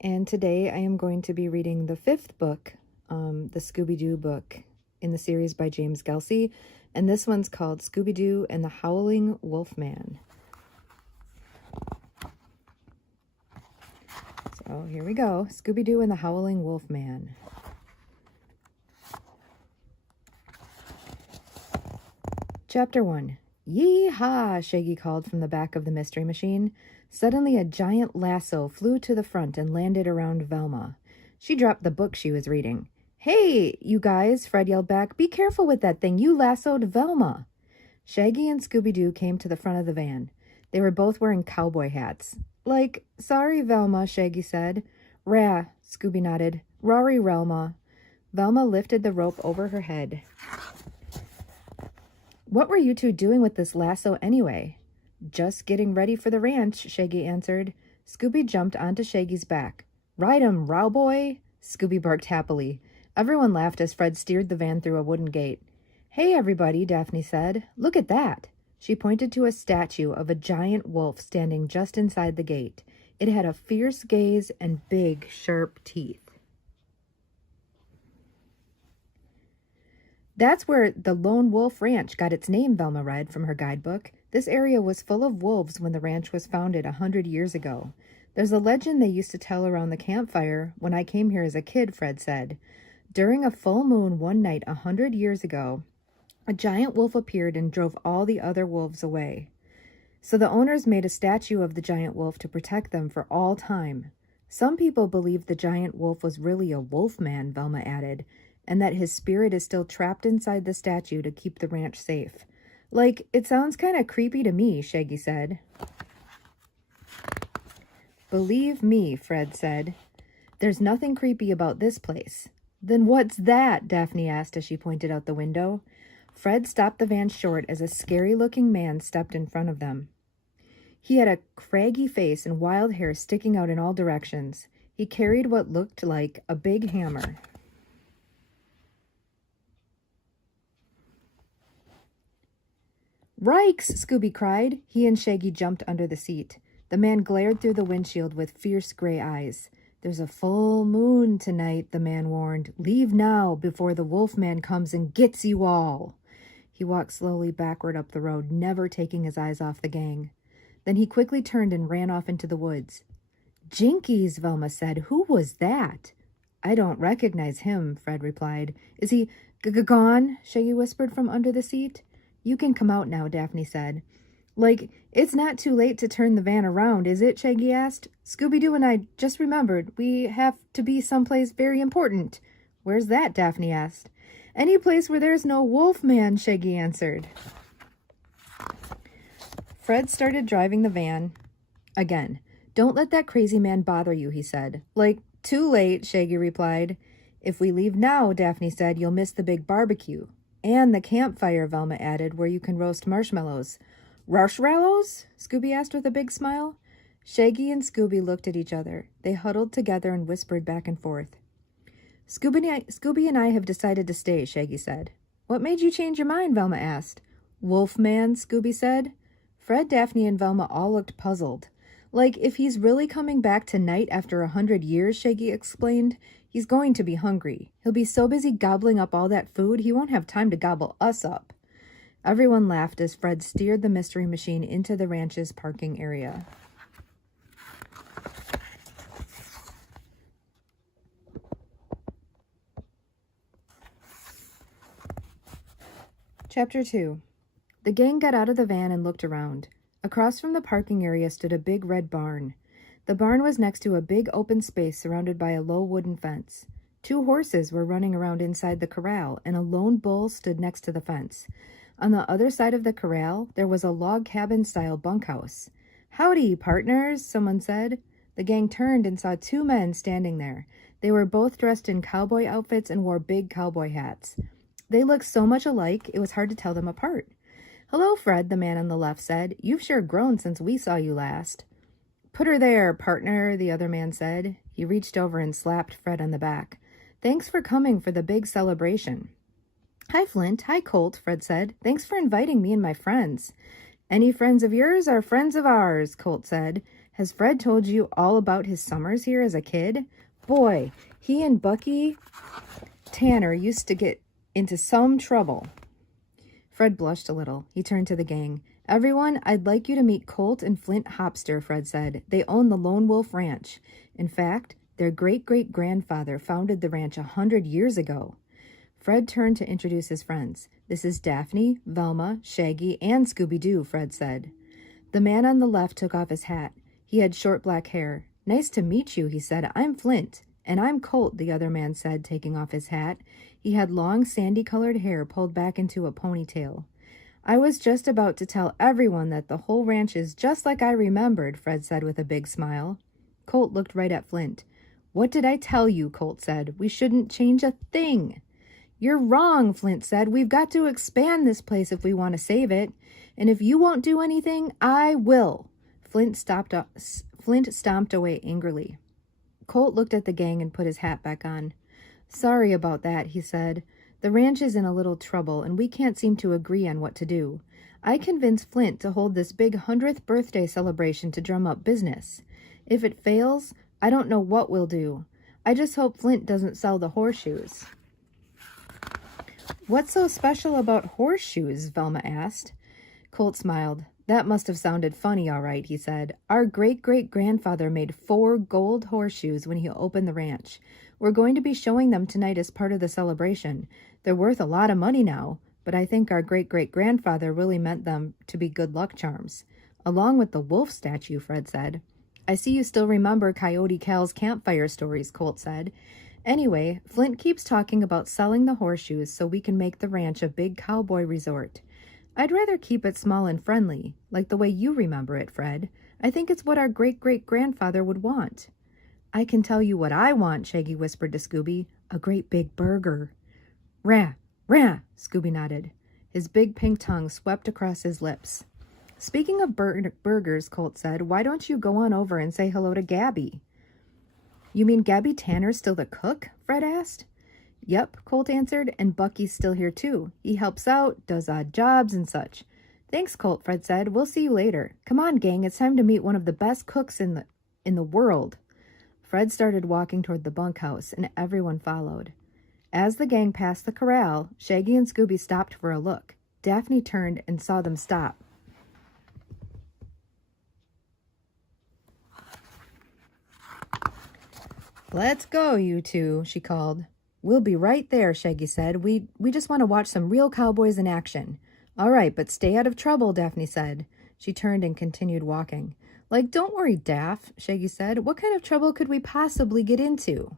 and today I am going to be reading the fifth book, the Scooby Doo book in the series by James Gelsey, and this one's called Scooby Doo and the Howling Wolfman. So here we go, Scooby Doo and the Howling Wolfman. Chapter 1. Yee-haw, Shaggy called from the back of the Mystery Machine. Suddenly a giant lasso flew to the front and landed around Velma. She dropped the book she was reading. "Hey, you guys," Fred yelled back. "Be careful with that thing. You lassoed Velma." Shaggy and Scooby-Doo came to the front of the van. They were both wearing cowboy hats. "Sorry, Velma," Shaggy said. "Rah," Scooby nodded. "Rory Relma." Velma lifted the rope over her head. "What were you two doing with this lasso anyway?" "Just getting ready for the ranch," Shaggy answered. Scooby jumped onto Shaggy's back. "Ride 'em, Rowboy!" Scooby barked happily. Everyone laughed as Fred steered the van through a wooden gate. "Hey, everybody," Daphne said. "Look at that." She pointed to a statue of a giant wolf standing just inside the gate. It had a fierce gaze and big, sharp teeth. "That's where the Lone Wolf Ranch got its name," Velma read from her guidebook. "This area was full of wolves when the ranch was founded 100 years ago. There's a legend they used to tell around the campfire when I came here as a kid," Fred said. "During a full moon one night 100 years ago, a giant wolf appeared and drove all the other wolves away. So the owners made a statue of the giant wolf to protect them for all time. Some people believe the giant wolf was really a wolf man," Velma added, "and that his spirit is still trapped inside the statue to keep the ranch safe." It sounds kind of creepy to me," Shaggy said. "Believe me," Fred said, "there's nothing creepy about this place." "Then what's that?" Daphne asked as she pointed out the window. Fred stopped the van short as a scary-looking man stepped in front of them. He had a craggy face and wild hair sticking out in all directions. He carried what looked like a big hammer. "Rikes!" Scooby cried. He and Shaggy jumped under the seat. The man glared through the windshield with fierce gray eyes. "There's a full moon tonight," the man warned. "Leave now before the Wolfman comes and gets you all." He walked slowly backward up the road, never taking his eyes off the gang. Then he quickly turned and ran off into the woods. "Jinkies," Velma said. "Who was that?" "I don't recognize him," Fred replied. "Is he gone?" Shaggy whispered from under the seat. "You can come out now," Daphne said. "It's not too late to turn the van around, is it?" Shaggy asked. "Scooby-Doo and I just remembered. We have to be someplace very important." "Where's that?" Daphne asked. "Any place where there's no Wolfman," Shaggy answered. Fred started driving the van again. "Don't let that crazy man bother you," he said. "Too late," Shaggy replied. "If we leave now," Daphne said, "you'll miss the big barbecue. And the campfire," Velma added, "where you can roast marshmallows." "Marshmallows?" Scooby asked with a big smile. Shaggy and Scooby looked at each other. They huddled together and whispered back and forth. Scooby and I have decided to stay," Shaggy said. "What made you change your mind?" Velma asked. "Wolfman," Scooby said. Fred, Daphne, and Velma all looked puzzled. "If he's really coming back tonight after 100 years, Shaggy explained, "he's going to be hungry. He'll be so busy gobbling up all that food, he won't have time to gobble us up." Everyone laughed as Fred steered the Mystery Machine into the ranch's parking area. Chapter 2. The gang got out of the van and looked around. Across from the parking area stood a big red barn. The barn was next to a big open space surrounded by a low wooden fence. 2 horses were running around inside the corral, and a lone bull stood next to the fence. On the other side of the corral, there was a log cabin-style bunkhouse. "Howdy, partners," someone said. The gang turned and saw 2 men standing there. They were both dressed in cowboy outfits and wore big cowboy hats. They looked so much alike, it was hard to tell them apart. "Hello, Fred," the man on the left said. "You've sure grown since we saw you last." "Put her there, partner," the other man said. He reached over and slapped Fred on the back. "Thanks for coming for the big celebration." "Hi, Flint. Hi, Colt," Fred said. "Thanks for inviting me and my friends." "Any friends of yours are friends of ours," Colt said. Has Fred told you all about his summers here as a kid? Boy, he and Bucky Tanner used to get into some trouble. Fred blushed a little. He turned to the gang. Everyone, I'd like you to meet Colt and Flint Hopster, Fred said. They own the Lone Wolf Ranch. In fact, their great-great-grandfather founded the ranch 100 years ago. Fred turned to introduce his friends. This is Daphne, Velma, Shaggy, and Scooby Doo, Fred said. The man on the left took off his hat. He had short black hair. Nice to meet you, he said. I'm Flint. And I'm Colt, the other man said, taking off his hat. He had long, sandy-colored hair pulled back into a ponytail. I was just about to tell everyone that the whole ranch is just like I remembered, Fred said with a big smile. Colt looked right at Flint. What did I tell you, Colt said. We shouldn't change a thing. You're wrong, Flint said. We've got to expand this place if we want to save it. And if you won't do anything, I will. Flint stomped away angrily. Colt looked at the gang and put his hat back on. Sorry about that, he said. The ranch is in a little trouble, and we can't seem to agree on what to do. I convinced Flint to hold this big 100th birthday celebration to drum up business. If it fails, I don't know what we'll do. I just hope Flint doesn't sell the horseshoes. What's so special about horseshoes? Velma asked. Colt smiled. That must have sounded funny, all right, he said. Our great-great-grandfather made 4 gold horseshoes when he opened the ranch. We're going to be showing them tonight as part of the celebration. They're worth a lot of money now, but I think our great-great-grandfather really meant them to be good luck charms. Along with the wolf statue, Fred said. I see you still remember Coyote Cal's campfire stories, Colt said. Anyway, Flint keeps talking about selling the horseshoes so we can make the ranch a big cowboy resort. I'd rather keep it small and friendly, like the way you remember it, Fred. I think it's what our great-great-grandfather would want. I can tell you what I want, Shaggy whispered to Scooby. A great big burger. Rah, rah, Scooby nodded. His big pink tongue swept across his lips. Speaking of burgers, Colt said, why don't you go on over and say hello to Gabby? You mean Gabby Tanner's still the cook? Fred asked. Yep, Colt answered, and Bucky's still here too. He helps out, does odd jobs and such. Thanks, Colt, Fred said. We'll see you later. Come on, gang, it's time to meet one of the best cooks in the world. Fred started walking toward the bunkhouse, and everyone followed. As the gang passed the corral, Shaggy and Scooby stopped for a look. Daphne turned and saw them stop. Let's go, you two, she called. We'll be right there, Shaggy said. We just want to watch some real cowboys in action. All right, but stay out of trouble, Daphne said. She turned and continued walking. Like, don't worry, Daph, Shaggy said. What kind of trouble could we possibly get into?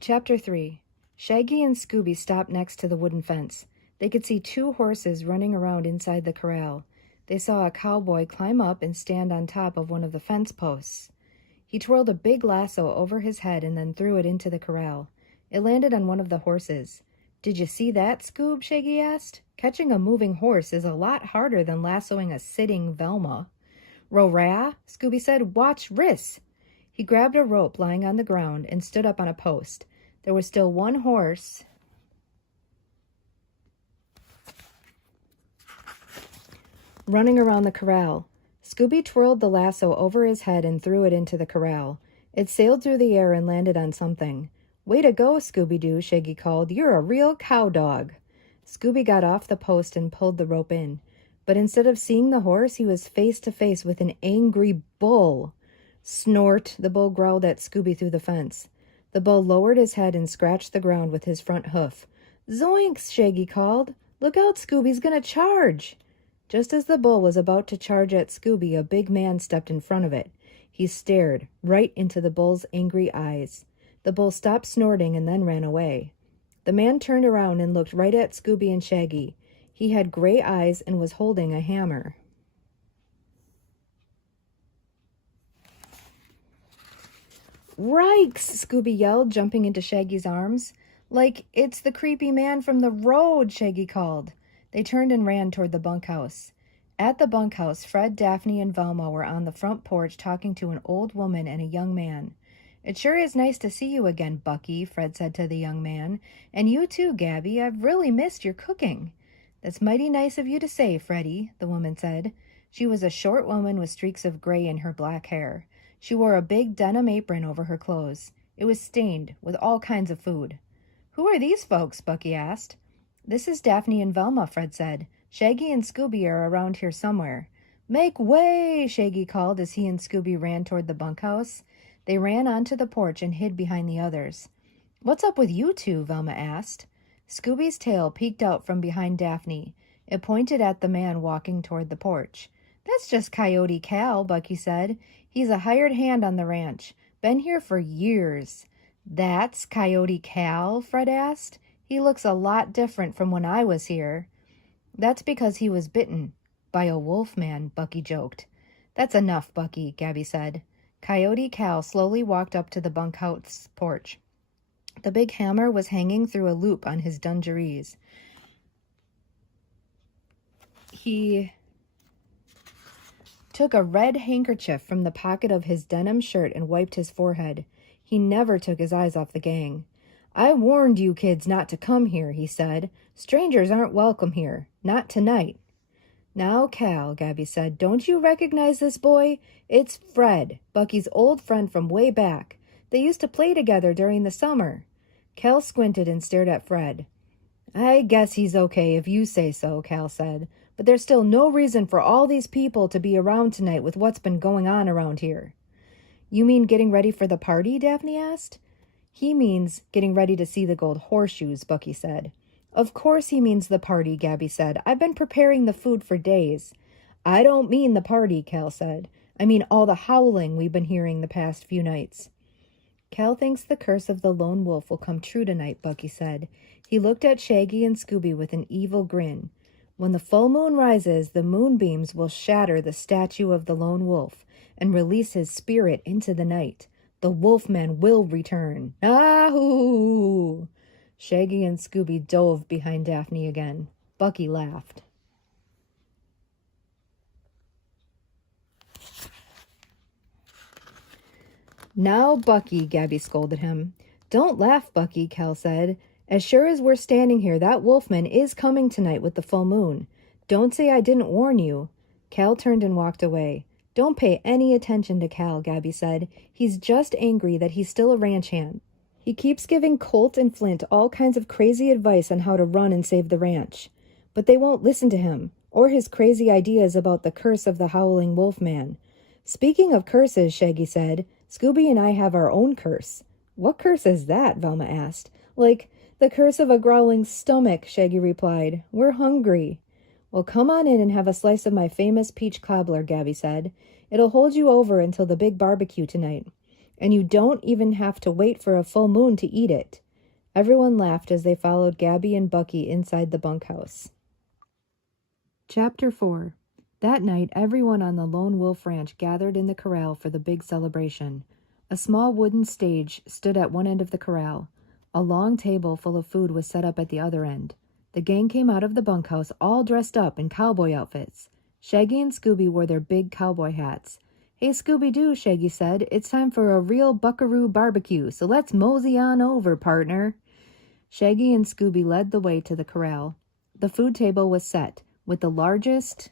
Chapter 3. Shaggy and Scooby stopped next to the wooden fence. They could see 2 horses running around inside the corral. They saw a cowboy climb up and stand on top of one of the fence posts. He twirled a big lasso over his head and then threw it into the corral. It landed on one of the horses. Did you see that, Scoob? Shaggy asked. Catching a moving horse is a lot harder than lassoing a sitting Velma. Row-rah, Scooby said. Watch wrists. He grabbed a rope lying on the ground and stood up on a post. There was still 1 horse running around the corral. Scooby twirled the lasso over his head and threw it into the corral. It sailed through the air and landed on something. Way to go, Scooby-Doo, Shaggy called. You're a real cow dog. Scooby got off the post and pulled the rope in. But instead of seeing the horse, he was face to face with an angry bull. Snort, the bull growled at Scooby through the fence. The bull lowered his head and scratched the ground with his front hoof. Zoinks, Shaggy called. Look out, Scooby's gonna charge. Just as the bull was about to charge at Scooby, a big man stepped in front of it. He stared right into the bull's angry eyes. The bull stopped snorting and then ran away. The man turned around and looked right at Scooby and Shaggy. He had gray eyes and was holding a hammer. Rikes! Scooby yelled, jumping into Shaggy's arms. Like, it's the creepy man from the road, Shaggy called. They turned and ran toward the bunkhouse. At the bunkhouse, Fred, Daphne, and Velma were on the front porch talking to an old woman and a young man. It sure is nice to see you again, Bucky, Fred said to the young man. And you too, Gabby. I've really missed your cooking. "That's mighty nice of you to say, Freddie," the woman said. She was a short woman with streaks of gray in her black hair. She wore a big denim apron over her clothes. It was stained with all kinds of food. "Who are these folks?" Bucky asked. "This is Daphne and Velma," Fred said. "Shaggy and Scooby are around here somewhere." "Make way!" Shaggy called as he and Scooby ran toward the bunkhouse. They ran onto the porch and hid behind the others. "What's up with you two?" Velma asked. Scooby's tail peeked out from behind Daphne. It pointed at the man walking toward the porch. "That's just Coyote Cal," Bucky said. "He's a hired hand on the ranch. Been here for years." "That's Coyote Cal?" Fred asked. "He looks a lot different from when I was here." "That's because he was bitten by a wolfman," Bucky joked. "That's enough, Bucky," Gabby said. Coyote Cal slowly walked up to the bunkhouse porch. The big hammer was hanging through a loop on his dungarees. He took a red handkerchief from the pocket of his denim shirt and wiped his forehead. He never took his eyes off the gang. "I warned you kids not to come here," he said. "Strangers aren't welcome here. Not tonight." "Now, Cal," Gabby said, "don't you recognize this boy? It's Fred, Bucky's old friend from way back. They used to play together during the summer." Cal squinted and stared at Fred. "I guess he's okay if you say so," Cal said. "But there's still no reason for all these people to be around tonight with what's been going on around here." "You mean getting ready for the party?" Daphne asked. "He means getting ready to see the gold horseshoes," Bucky said. "Of course he means the party," Gabby said. "I've been preparing the food for days." "I don't mean the party," Cal said. "I mean all the howling we've been hearing the past few nights." "Cal thinks the curse of the lone wolf will come true tonight," Bucky said. He looked at Shaggy and Scooby with an evil grin. "When the full moon rises, the moonbeams will shatter the statue of the lone wolf and release his spirit into the night. The wolfman will return. Ahoo!" Shaggy and Scooby dove behind Daphne again. Bucky laughed. "Now, Bucky," Gabby scolded him. "Don't laugh, Bucky," Cal said. "As sure as we're standing here, that wolfman is coming tonight with the full moon. Don't say I didn't warn you." Cal turned and walked away. "Don't pay any attention to Cal," Gabby said. "He's just angry that he's still a ranch hand. He keeps giving Colt and Flint all kinds of crazy advice on how to run and save the ranch. But they won't listen to him, or his crazy ideas about the curse of the Howling Wolfman." "Speaking of curses," Shaggy said, "Scooby and I have our own curse." "What curse is that?" Velma asked. "Like the curse of a growling stomach," Shaggy replied. "We're hungry." "Well, come on in and have a slice of my famous peach cobbler," Gabby said. "It'll hold you over until the big barbecue tonight. And you don't even have to wait for a full moon to eat it." Everyone laughed as they followed Gabby and Bucky inside the bunkhouse. Chapter 4. That night, everyone on the Lone Wolf Ranch gathered in the corral for the big celebration. A small wooden stage stood at one end of the corral. A long table full of food was set up at the other end. The gang came out of the bunkhouse all dressed up in cowboy outfits. Shaggy and Scooby wore their big cowboy hats. "Hey, Scooby Doo," Shaggy said, "it's time for a real buckaroo barbecue, so let's mosey on over, partner." Shaggy and Scooby led the way to the corral. The food table was set, with the largest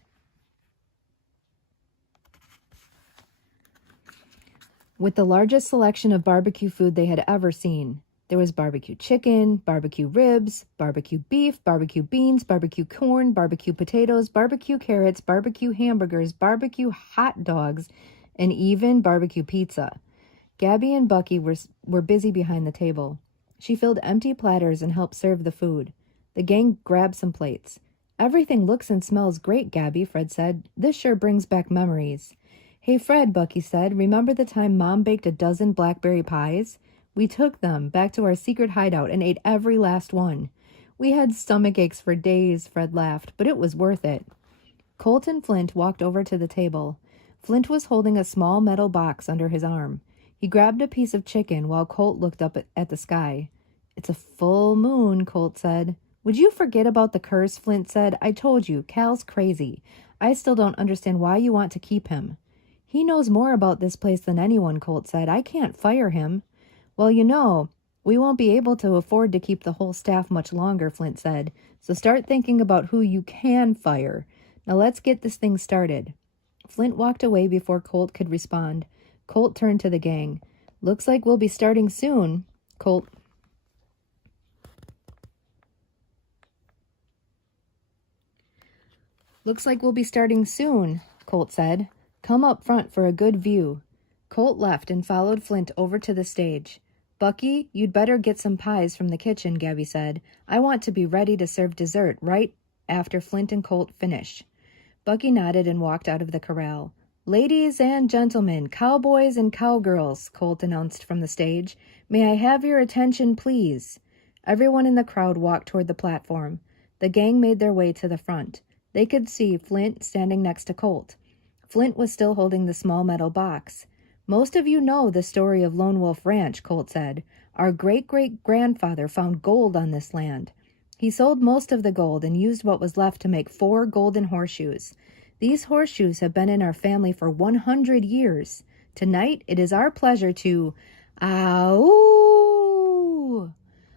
selection of barbecue food they had ever seen. There was barbecue chicken, barbecue ribs, barbecue beef, barbecue beans, barbecue corn, barbecue potatoes, barbecue carrots, barbecue hamburgers, barbecue hot dogs, and even barbecue pizza. Gabby and Bucky were busy behind the table. She filled empty platters and helped serve the food. The gang grabbed some plates. "Everything looks and smells great, Gabby," Fred said. "This sure brings back memories." "Hey, Fred," Bucky said, "remember the time Mom baked a dozen blackberry pies? We took them back to our secret hideout and ate every last one. We had stomach aches for days," Fred laughed, "but it was worth it." Colt and Flint walked over to the table. Flint was holding a small metal box under his arm. He grabbed a piece of chicken while Colt looked up at the sky. "It's a full moon," Colt said. "Would you forget about the curse?" Flint said. "I told you, Cal's crazy. I still don't understand why you want to keep him." "He knows more about this place than anyone," Colt said. "I can't fire him." "Well, you know, We won't be able to afford to keep the whole staff much longer, Flint said. So start thinking about who you can fire. Now let's get this thing started. Flint walked away before Colt could respond. Colt turned to the gang. Looks like we'll be starting soon, Colt. Looks like we'll be starting soon, Colt said. Come up front for a good view. Colt left and followed Flint over to the stage. Bucky, you'd better get some pies from the kitchen, Gabby said. I want to be ready to serve dessert right after Flint and Colt finish. Bucky nodded and walked out of the corral. Ladies and gentlemen, cowboys and cowgirls, Colt announced from the stage. May I have your attention, please? Everyone in the crowd walked toward the platform. The gang made their way to the front. They could see Flint standing next to Colt. Flint was still holding the small metal box. Most of you know the story of Lone Wolf Ranch, Colt said. Our great-great-grandfather found gold on this land. He sold most of the gold and used what was left to make 4 golden horseshoes. These horseshoes have been in our family for 100 years. Tonight, it is our pleasure to... Ow!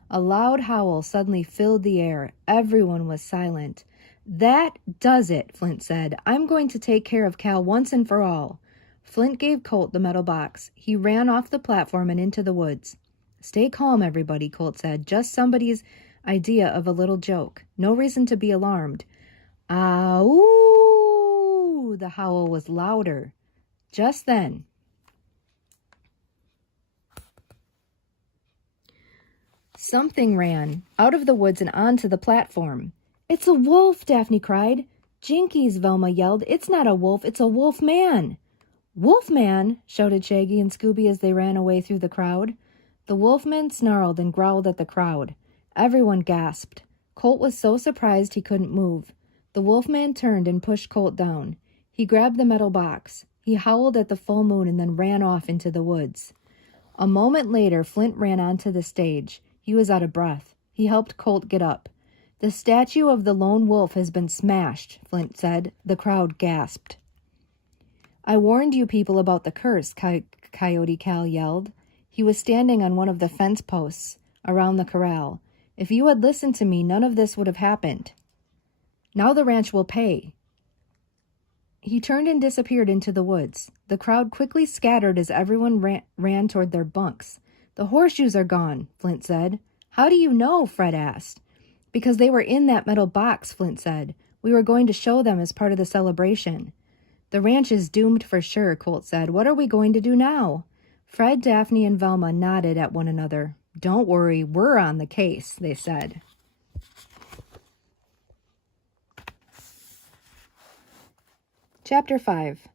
A loud howl suddenly filled the air. Everyone was silent. That does it, Flint said. I'm going to take care of Cal once and for all. Flint gave Colt the metal box. He ran off the platform and into the woods. Stay calm, everybody, Colt said. Just somebody's idea of a little joke. No reason to be alarmed. Ow! The howl was louder. Just then, something ran out of the woods and onto the platform. It's a wolf, Daphne cried. Jinkies, Velma yelled. It's not a wolf, it's a wolf man. Wolfman, shouted Shaggy and Scooby as they ran away through the crowd. The wolfman snarled and growled at the crowd. Everyone gasped. Colt was so surprised he couldn't move. The wolfman turned and pushed Colt down. He grabbed the metal box. He howled at the full moon and then ran off into the woods. A moment later, Flint ran onto the stage. He was out of breath. He helped Colt get up. The statue of the lone wolf has been smashed, Flint said. The crowd gasped. I warned you people about the curse, Coyote Cal yelled. He was standing on one of the fence posts around the corral. If you had listened to me, none of this would have happened. Now the ranch will pay. He turned and disappeared into the woods. The crowd quickly scattered as everyone ran toward their bunks. The horseshoes are gone, Flint said. How do you know? Fred asked. Because they were in that metal box, Flint said. We were going to show them as part of the celebration. The ranch is doomed for sure, Colt said. What are we going to do now? Fred, Daphne, and Velma nodded at one another. Don't worry, we're on the case, they said. Chapter 5.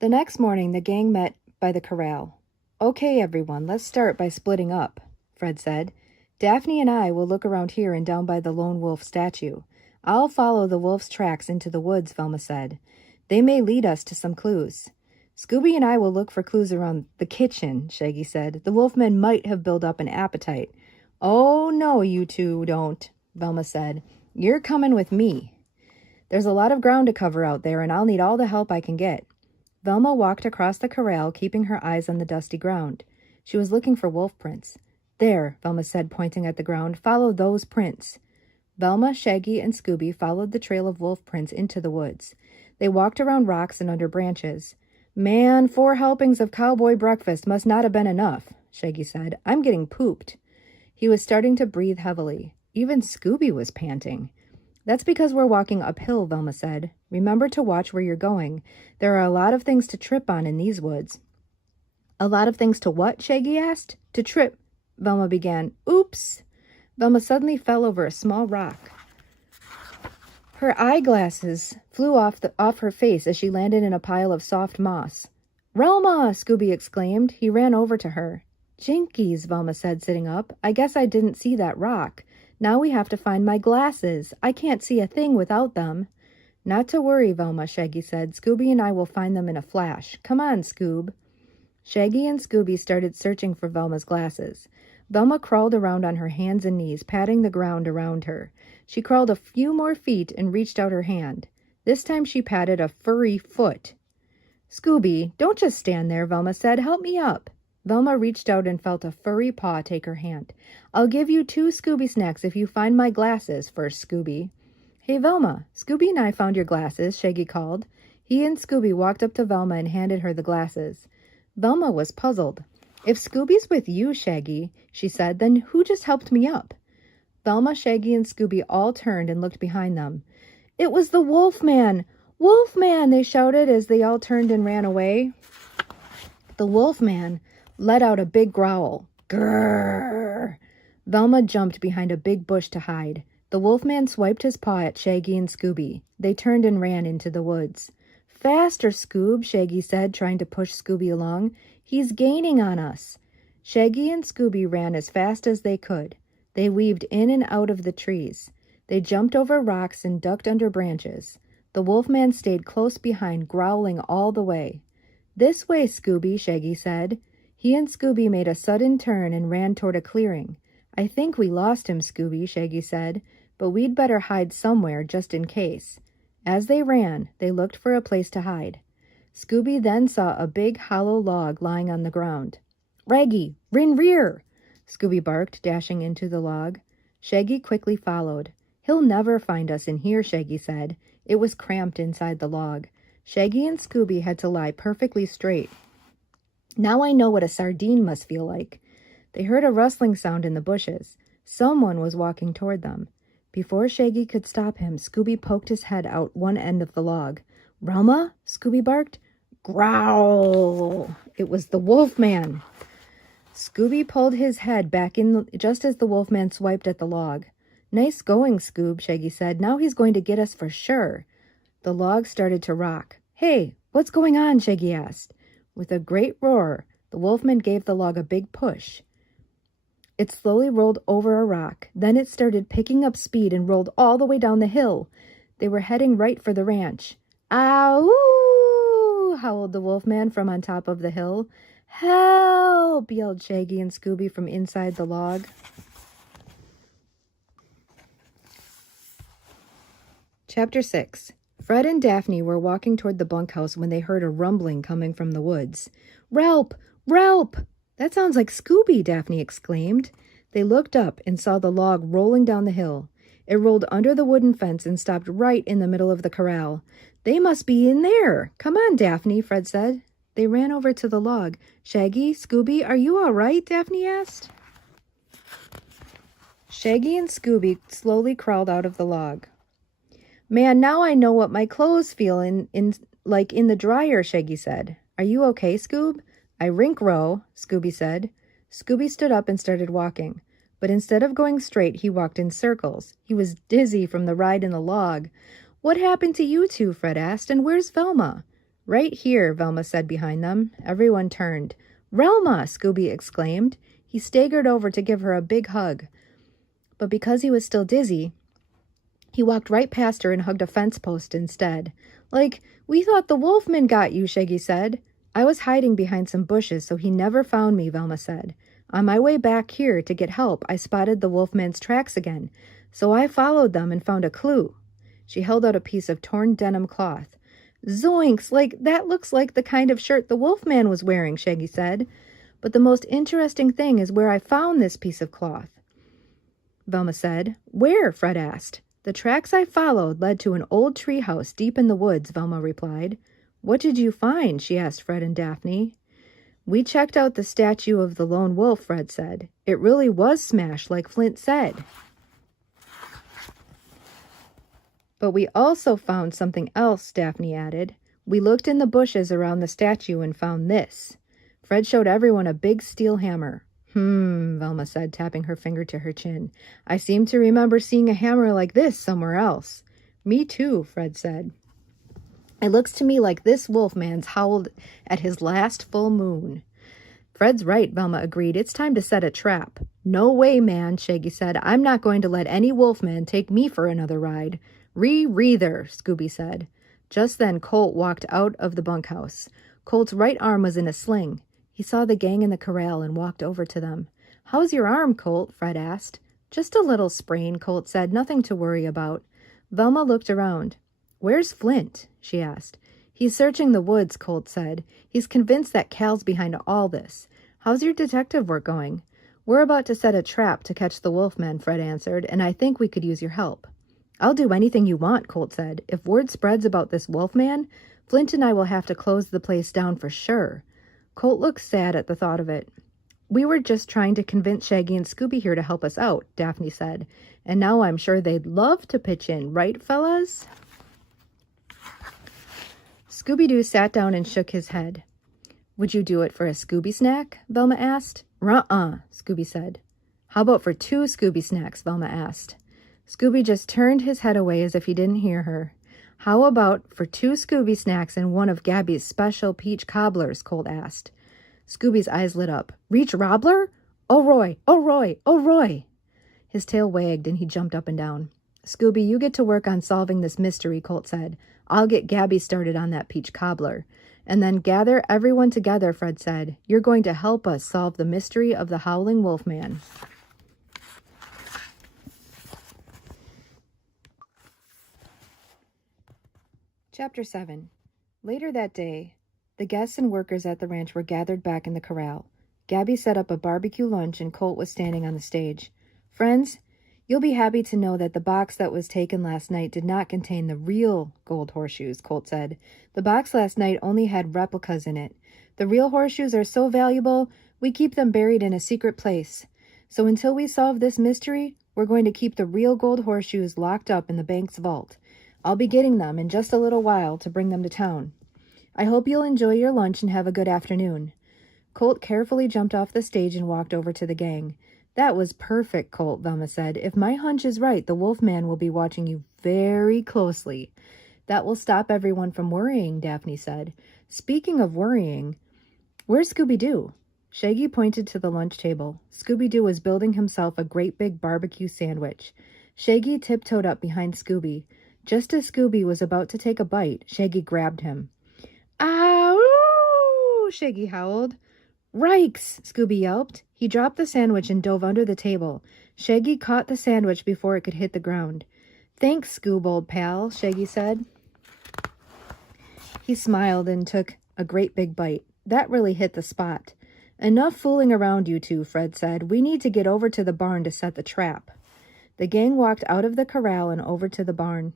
The next morning, the gang met by the corral. Okay, everyone, let's start by splitting up, Fred said. Daphne and I will look around here and down by the lone wolf statue. I'll follow the wolf's tracks into the woods, Velma said. They may lead us to some clues. Scooby and I will look for clues around the kitchen, Shaggy said. The wolfmen might have built up an appetite. Oh, no, you two don't, Velma said. You're coming with me. There's a lot of ground to cover out there, and I'll need all the help I can get. Velma walked across the corral, keeping her eyes on the dusty ground. She was looking for wolf prints. There, Velma said, pointing at the ground. Follow those prints. Velma, Shaggy, and Scooby followed the trail of wolf prints into the woods. They walked around rocks and under branches. Man, 4 helpings of cowboy breakfast must not have been enough, Shaggy said. I'm getting pooped. He was starting to breathe heavily. Even Scooby was panting. That's because we're walking uphill, Velma said. Remember to watch where you're going. There are a lot of things to trip on in these woods. A lot of things to what? Shaggy asked. To trip, Velma began. Oops! Velma suddenly fell over a small rock. Her eyeglasses flew off her face as she landed in a pile of soft moss. Relma! Scooby exclaimed. He ran over to her. Jinkies, Velma said, sitting up. I guess I didn't see that rock. Now we have to find my glasses. I can't see a thing without them. Not to worry, Velma, Shaggy said. Scooby and I will find them in a flash. Come on, Scoob. Shaggy and Scooby started searching for Velma's glasses. Velma crawled around on her hands and knees, patting the ground around her. She crawled a few more feet and reached out her hand. This time she patted a furry foot. Scooby, don't just stand there, Velma said. Help me up. Velma reached out and felt a furry paw take her hand. "I'll give you 2 Scooby snacks if you find my glasses first, Scooby." "Hey, Velma, Scooby and I found your glasses," Shaggy called. He and Scooby walked up to Velma and handed her the glasses. Velma was puzzled. "If Scooby's with you, Shaggy," she said, "then who just helped me up?" Velma, Shaggy, and Scooby all turned and looked behind them. "It was the Wolfman! Wolfman!" they shouted as they all turned and ran away. The Wolfman let out a big growl. Grrr! Velma jumped behind a big bush to hide. The Wolfman swiped his paw at Shaggy and Scooby. They turned and ran into the woods. "Faster, Scoob," Shaggy said, trying to push Scooby along. "He's gaining on us." Shaggy and Scooby ran as fast as they could. They weaved in and out of the trees. They jumped over rocks and ducked under branches. The Wolfman stayed close behind, growling all the way. "This way, Scooby," Shaggy said. He and Scooby made a sudden turn and ran toward a clearing. "I think we lost him, Scooby," Shaggy said, "but we'd better hide somewhere just in case." As they ran, they looked for a place to hide. Scooby then saw a big hollow log lying on the ground. "Raggy, rear!" Scooby barked, dashing into the log. Shaggy quickly followed. "He'll never find us in here," Shaggy said. It was cramped inside the log. Shaggy and Scooby had to lie perfectly straight. "Now I know what a sardine must feel like." They heard a rustling sound in the bushes. Someone was walking toward them. Before Shaggy could stop him, Scooby poked his head out one end of the log. "Relma?" Scooby barked. "Growl!" It was the Wolfman. Scooby pulled his head back in just as the Wolfman swiped at the log. "Nice going, Scoob," Shaggy said. "Now he's going to get us for sure." The log started to rock. "Hey, what's going on?" Shaggy asked. With a great roar, the Wolfman gave the log a big push. It slowly rolled over a rock. Then it started picking up speed and rolled all the way down the hill. They were heading right for the ranch. "Ow!" howled the Wolfman from on top of the hill. "Help!" yelled Shaggy and Scooby from inside the log. Chapter 6. Fred and Daphne were walking toward the bunkhouse when they heard a rumbling coming from the woods. "Relp! Relp!" "That sounds like Scooby!" Daphne exclaimed. They looked up and saw the log rolling down the hill. It rolled under the wooden fence and stopped right in the middle of the corral. "They must be in there! Come on, Daphne," Fred said. They ran over to the log. "Shaggy, Scooby, are you all right?" Daphne asked. Shaggy and Scooby slowly crawled out of the log. "Man, now I know what my clothes feel in the dryer," Shaggy said. "Are you okay, Scoob?" "I rink row," Scooby said. Scooby stood up and started walking. But instead of going straight, he walked in circles. He was dizzy from the ride in the log. "What happened to you two?" Fred asked. "And where's Velma?" "Right here," Velma said behind them. Everyone turned. "Relma!" Scooby exclaimed. He staggered over to give her a big hug. But because he was still dizzy, he walked right past her and hugged a fence post instead. "Like, we thought the Wolfman got you," Shaggy said. "I was hiding behind some bushes, so he never found me," Velma said. "On my way back here to get help, I spotted the Wolfman's tracks again, so I followed them and found a clue." She held out a piece of torn denim cloth. "Zoinks! That looks like the kind of shirt the Wolfman was wearing," Shaggy said. "But the most interesting thing is where I found this piece of cloth," Velma said. "Where?" Fred asked. "The tracks I followed led to an old treehouse deep in the woods," Velma replied. "What did you find?" she asked Fred and Daphne. "We checked out the statue of the lone wolf," Fred said. "It really was smashed like Flint said. But we also found something else," Daphne added. "We looked in the bushes around the statue and found this." Fred showed everyone a big steel hammer. Velma said, tapping her finger to her chin. "I seem to remember seeing a hammer like this somewhere else." "Me too," Fred said. "It looks to me like this Wolfman's howled at his last full moon." "Fred's right," Velma agreed. "It's time to set a trap." "No way, man," Shaggy said. "I'm not going to let any Wolfman take me for another ride." "Re-reather," Scooby said. Just then Colt walked out of the bunkhouse. Colt's right arm was in a sling. He saw the gang in the corral and walked over to them. "How's your arm, Colt?" Fred asked. "Just a little sprain," Colt said. "Nothing to worry about." Velma looked around. "Where's Flint?" she asked. "He's searching the woods," Colt said. "He's convinced that Cal's behind all this. How's your detective work going? We're about to set a trap to catch the Wolfman, Fred answered, and I think we could use your help. I'll do anything you want, Colt said. If word spreads about this Wolfman, Flint and I will have to close the place down for sure. Colt looked sad at the thought of it. We were just trying to convince Shaggy and Scooby here to help us out, Daphne said. And now I'm sure they'd love to pitch in, right, fellas? Scooby-Doo sat down and shook his head. Would you do it for a Scooby snack? Velma asked. Ruh-uh, Scooby said. How about for 2 Scooby snacks? Velma asked. Scooby just turned his head away as if he didn't hear her. How about for 2 Scooby snacks and one of Gabby's special peach cobblers? Colt asked. Scooby's eyes lit up. Reach Robbler? Oh, Roy! Oh, Roy! Oh, Roy! His tail wagged and he jumped up and down. Scooby, you get to work on solving this mystery, Colt said. I'll get Gabby started on that peach cobbler. And then gather everyone together, Fred said. You're going to help us solve the mystery of the Howling Wolfman. Chapter 7. Later that day, the guests and workers at the ranch were gathered back in the corral. Gabby set up a barbecue lunch and Colt was standing on the stage. Friends, you'll be happy to know that the box that was taken last night did not contain the real gold horseshoes, Colt said. The box last night only had replicas in it. The real horseshoes are so valuable, we keep them buried in a secret place. So until we solve this mystery, we're going to keep the real gold horseshoes locked up in the bank's vault. I'll be getting them in just a little while to bring them to town. I hope you'll enjoy your lunch and have a good afternoon. Colt carefully jumped off the stage and walked over to the gang. That was perfect, Colt, Velma said. If my hunch is right, the Wolfman will be watching you very closely. That will stop everyone from worrying, Daphne said. Speaking of worrying, where's Scooby Doo? Shaggy pointed to the lunch table. Scooby Doo was building himself a great big barbecue sandwich. Shaggy tiptoed up behind Scooby. Just as Scooby was about to take a bite, Shaggy grabbed him. Ow! Shaggy howled. Rikes! Scooby yelped. He dropped the sandwich and dove under the table. Shaggy caught the sandwich before it could hit the ground. Thanks, Scoob, old pal, Shaggy said. He smiled and took a great big bite. That really hit the spot. Enough fooling around, you two, Fred said. We need to get over to the barn to set the trap. The gang walked out of the corral and over to the barn.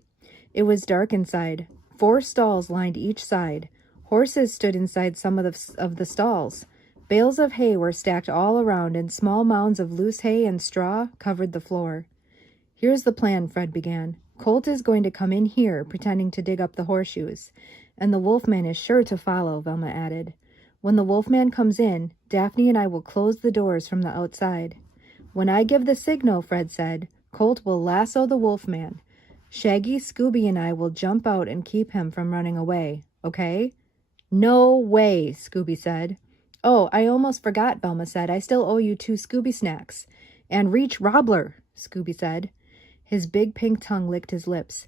It was dark inside. 4 stalls lined each side. Horses stood inside some of the stalls. Bales of hay were stacked all around, and small mounds of loose hay and straw covered the floor. Here's the plan, Fred began. Colt is going to come in here, pretending to dig up the horseshoes. And the Wolfman is sure to follow, Velma added. When the Wolfman comes in, Daphne and I will close the doors from the outside. When I give the signal, Fred said, Colt will lasso the Wolfman. Shaggy, Scooby, and I will jump out and keep him from running away, okay? No way, Scooby said. Oh, I almost forgot, Velma said. I still owe you 2 Scooby snacks. And reach Robbler, Scooby said. His big pink tongue licked his lips.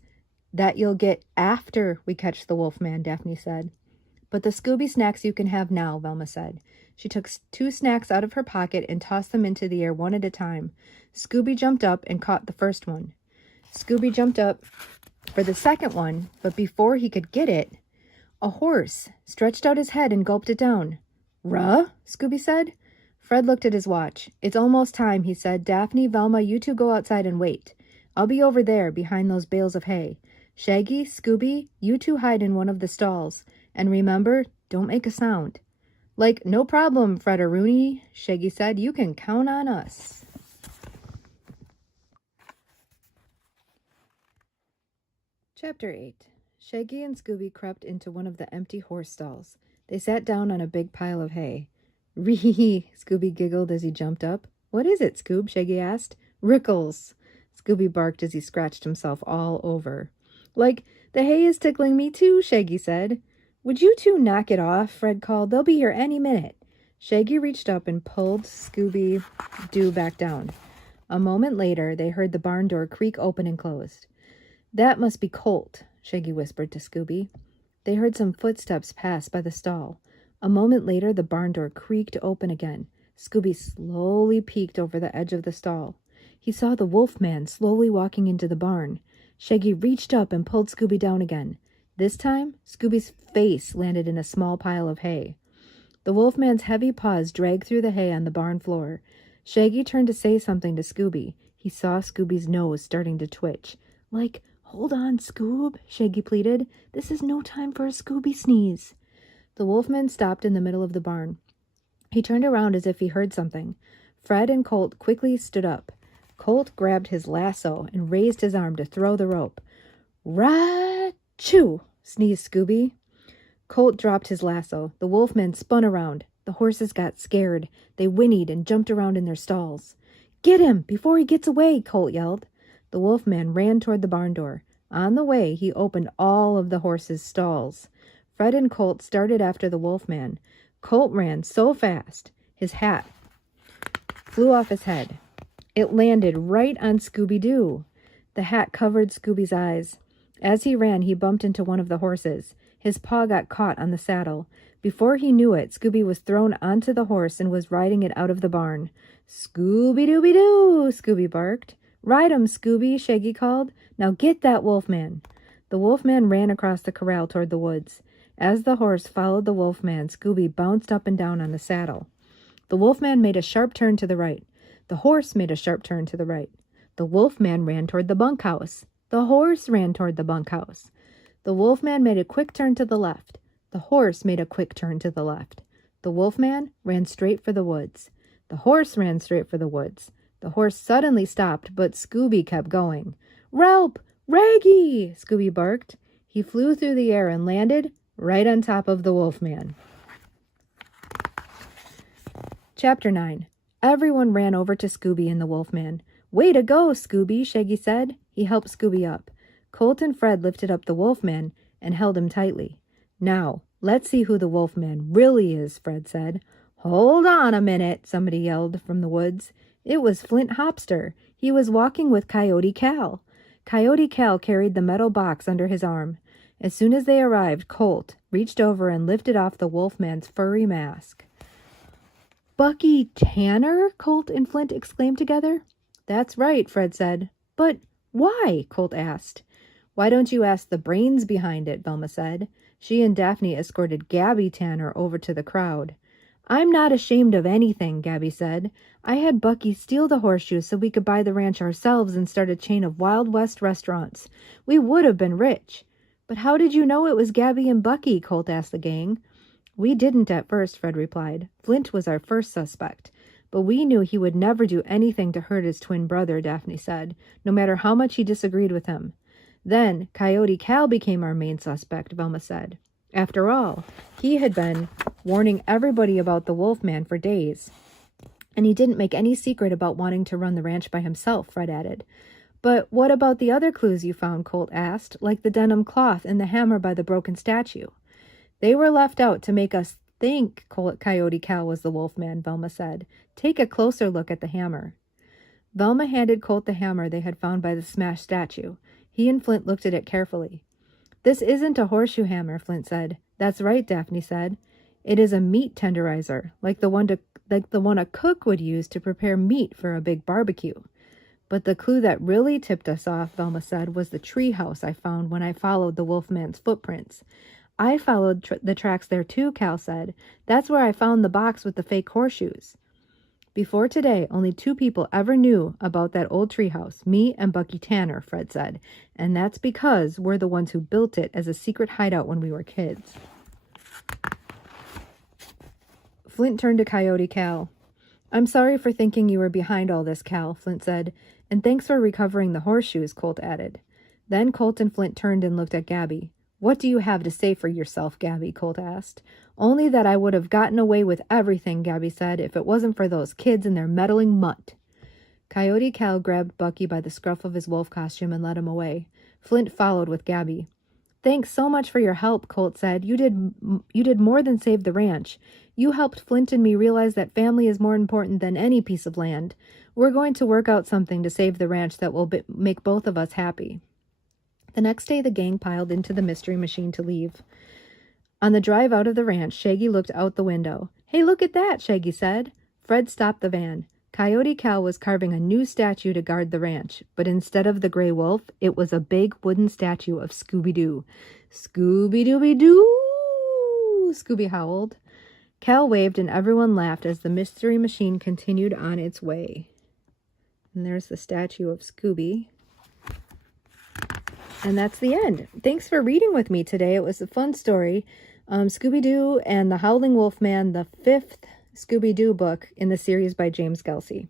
That you'll get after we catch the Wolfman, Daphne said. But the Scooby snacks you can have now, Velma said. She took 2 snacks out of her pocket and tossed them into the air one at a time. Scooby jumped up and caught the first one. Scooby jumped up for the second one, but before he could get it, a horse stretched out his head and gulped it down. Ruh? Scooby said. Fred looked at his watch. It's almost time, he said. Daphne, Velma, you 2 go outside and wait. I'll be over there behind those bales of hay. Shaggy, Scooby, you 2 hide in one of the stalls. And remember, don't make a sound. Like, no problem, Fred-a-rooney, Shaggy said. You can count on us. Chapter 8. Shaggy and Scooby crept into one of the empty horse stalls. They sat down on a big pile of hay. Ree, Scooby giggled as he jumped up. What is it, Scoob? Shaggy asked. Rickles. Scooby barked as he scratched himself all over. Like, the hay is tickling me too, Shaggy said. Would you 2 knock it off? Fred called. They'll be here any minute. Shaggy reached up and pulled Scooby Doo back down. A moment later, they heard the barn door creak open and closed. That must be Colt, Shaggy whispered to Scooby. They heard some footsteps pass by the stall. A moment later, the barn door creaked open again. Scooby slowly peeked over the edge of the stall. He saw the Wolfman slowly walking into the barn. Shaggy reached up and pulled Scooby down again. This time, Scooby's face landed in a small pile of hay. The wolfman's heavy paws dragged through the hay on the barn floor. Shaggy turned to say something to Scooby. He saw Scooby's nose starting to twitch. Like, hold on, Scoob, Shaggy pleaded. This is no time for a Scooby sneeze. The wolfman stopped in the middle of the barn. He turned around as if he heard something. Fred and Colt quickly stood up. Colt grabbed his lasso and raised his arm to throw the rope. Ra-choo, sneezed Scooby. Colt dropped his lasso. The wolfman spun around. The horses got scared. They whinnied and jumped around in their stalls. Get him before he gets away, Colt yelled. The wolfman ran toward the barn door. On the way, he opened all of the horses' stalls. Fred and Colt started after the wolfman. Colt ran so fast, his hat flew off his head. It landed right on Scooby Doo. The hat covered Scooby's eyes. As he ran, he bumped into one of the horses. His paw got caught on the saddle. Before he knew it, Scooby was thrown onto the horse and was riding it out of the barn. Scooby-Dooby-Doo, Scooby barked. Ride him, Scooby, Shaggy called. Now get that wolfman. The wolfman ran across the corral toward the woods. As the horse followed the wolfman, Scooby bounced up and down on the saddle. The wolfman made a sharp turn to the right. The horse made a sharp turn to the right. The wolfman ran toward the bunkhouse. The horse ran toward the bunkhouse. The wolfman made a quick turn to the left. The horse made a quick turn to the left. The wolfman ran straight for the woods. The horse ran straight for the woods. The horse suddenly stopped, but Scooby kept going. Ralph! Raggy! Scooby barked. He flew through the air and landed right on top of the wolfman. Chapter 9. Everyone ran over to Scooby and the wolfman. Way to go, Scooby, Shaggy said. He helped Scooby up. Colt and Fred lifted up the wolfman and held him tightly. Now, let's see who the wolfman really is, Fred said. Hold on a minute, somebody yelled from the woods. It was Flint Hopster. He was walking with Coyote Cal. Coyote Cal carried the metal box under his arm. As soon as they arrived, Colt reached over and lifted off the wolfman's furry mask. Bucky Tanner? Colt and Flint exclaimed together. That's right, Fred said. But why? Colt asked. Why don't you ask the brains behind it? Velma said. She and Daphne escorted Gabby Tanner over to the crowd. I'm not ashamed of anything, Gabby said. I had Bucky steal the horseshoes so we could buy the ranch ourselves and start a chain of Wild West restaurants. We would have been rich. But how did you know it was Gabby and Bucky? Colt asked the gang. We didn't at first, Fred replied. Flint was our first suspect. But we knew he would never do anything to hurt his twin brother, Daphne said, no matter how much he disagreed with him. Then Coyote Cal became our main suspect, Velma said. After all, he had been warning everybody about the wolfman for days. And he didn't make any secret about wanting to run the ranch by himself, Fred added. But what about the other clues you found? Colt asked, like the denim cloth and the hammer by the broken statue. They were left out to make us think Coyote Cal was the wolfman, Velma said. Take a closer look at the hammer. Velma handed Colt the hammer they had found by the smashed statue. He and Flint looked at it carefully. This isn't a horseshoe hammer, Flint said. That's right, Daphne said. It is a meat tenderizer, like the one a cook would use to prepare meat for a big barbecue. But the clue that really tipped us off, Velma said, was the tree house I found when I followed the wolfman's footprints. I followed the tracks there too, Cal said. That's where I found the box with the fake horseshoes. Before today, only 2 people ever knew about that old treehouse, me and Bucky Tanner, Fred said. And that's because we're the ones who built it as a secret hideout when we were kids. Flint turned to Coyote Cal. I'm sorry for thinking you were behind all this, Cal, Flint said. And thanks for recovering the horseshoes, Colt added. Then Colt and Flint turned and looked at Gabby. What do you have to say for yourself, Gabby? Colt asked. Only that I would have gotten away with everything, Gabby said, if it wasn't for those kids and their meddling mutt. Coyote Cal grabbed Bucky by the scruff of his wolf costume and led him away. Flint followed with Gabby. Thanks so much for your help, Colt said. You did more than save the ranch. You helped Flint and me realize that family is more important than any piece of land. We're going to work out something to save the ranch that will make both of us happy. The next day, the gang piled into the mystery machine to leave. On the drive out of the ranch, Shaggy looked out the window. Hey, look at that, Shaggy said. Fred stopped the van. Coyote Cal was carving a new statue to guard the ranch, but instead of the gray wolf, it was a big wooden statue of Scooby Doo. Scooby-Dooby-Doo! Scooby howled. Cal waved and everyone laughed as the mystery machine continued on its way. And there's the statue of Scooby. And that's the end. Thanks for reading with me today. It was a fun story. Scooby Doo and the Howling Wolfman, the 5th Scooby Doo book in the series by James Gelsey.